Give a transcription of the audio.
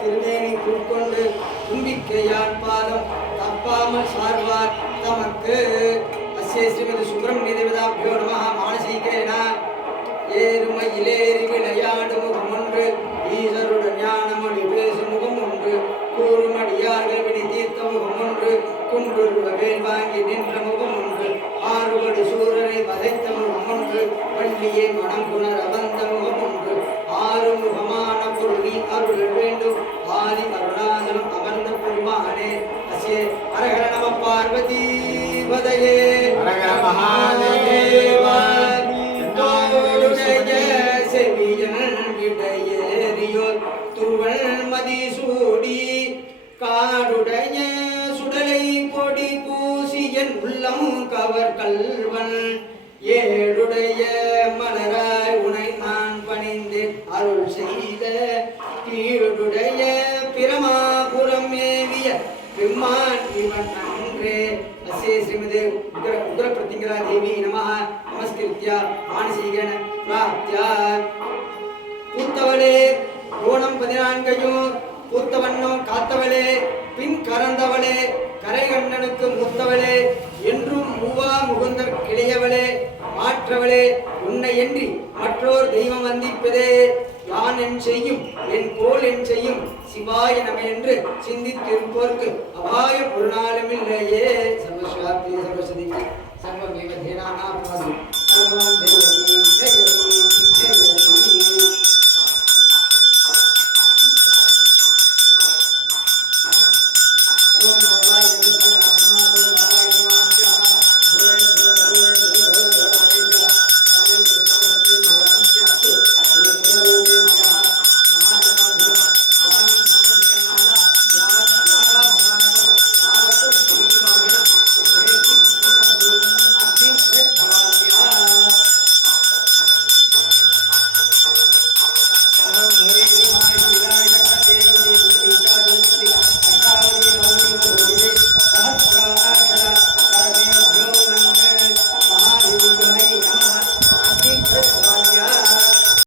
திருமேனி பூக்கொண்டு தும்பிக்கையான் பாதம் தப்பாமல் சார்வார் தமக்கு. அஸ்ய ஸ்ரீமதி சுப்பிரமணிய தேவதாபியோ நம மானசீகேனா. ஏறுமையிலேறி விளையாடு முகம் ஒன்று ஈசருடன் ஞானமொழி பேசும் முகம் ஒன்று கூறுமடியார்கள் வினை தீர்த்த முகம் ஒன்று குன்றுருவ வேல் வாங்கி நின்ற முகம் ஒன்று ஆறுபடி சூரனை வதைத்த முகம் ஒன்று பள்ளியை மனம் புணர அவர் துவள் சூடி காடுடைய சுடலை பொடி பூசியன் உள்ளம் கவர் கல்வன். ஏழுடைய மலராய் உனை நான் பணிந்து அருள் செய்த கீழுடைய பிரமாபுரம் ஏவிய பெம்மான் இவன் அன்றே. அஸ்யே ஸ்ரீமதே உக்ர உக்ர தேவி நம நமஸ்கிருத்யா மானசீகன பிராப்தியா. பூத்தவளே கோணம் பதினான்கையும் பூத்தவண்ணம் காத்தவளே பின் கறந்தவளே கரைகண்ணனுக்கு மூத்தவளே என்றும் மூவா முகுந்தர் கிளையவளே மாற்றவளே உன்னை என்று மற்றோர் தெய்வம் வந்திப்பதே. யான் என் செய்யும் என் கோல் என் செய்யும் சிவாய நம என்று சிந்தித்திருப்போர்க்கு அபாயம் ஒரு நாளும் இல்லையே சர்வஸ்வாப்தி சர்வசதி சர்வமேவ தேனானாம் சர்வம் ஜெயதி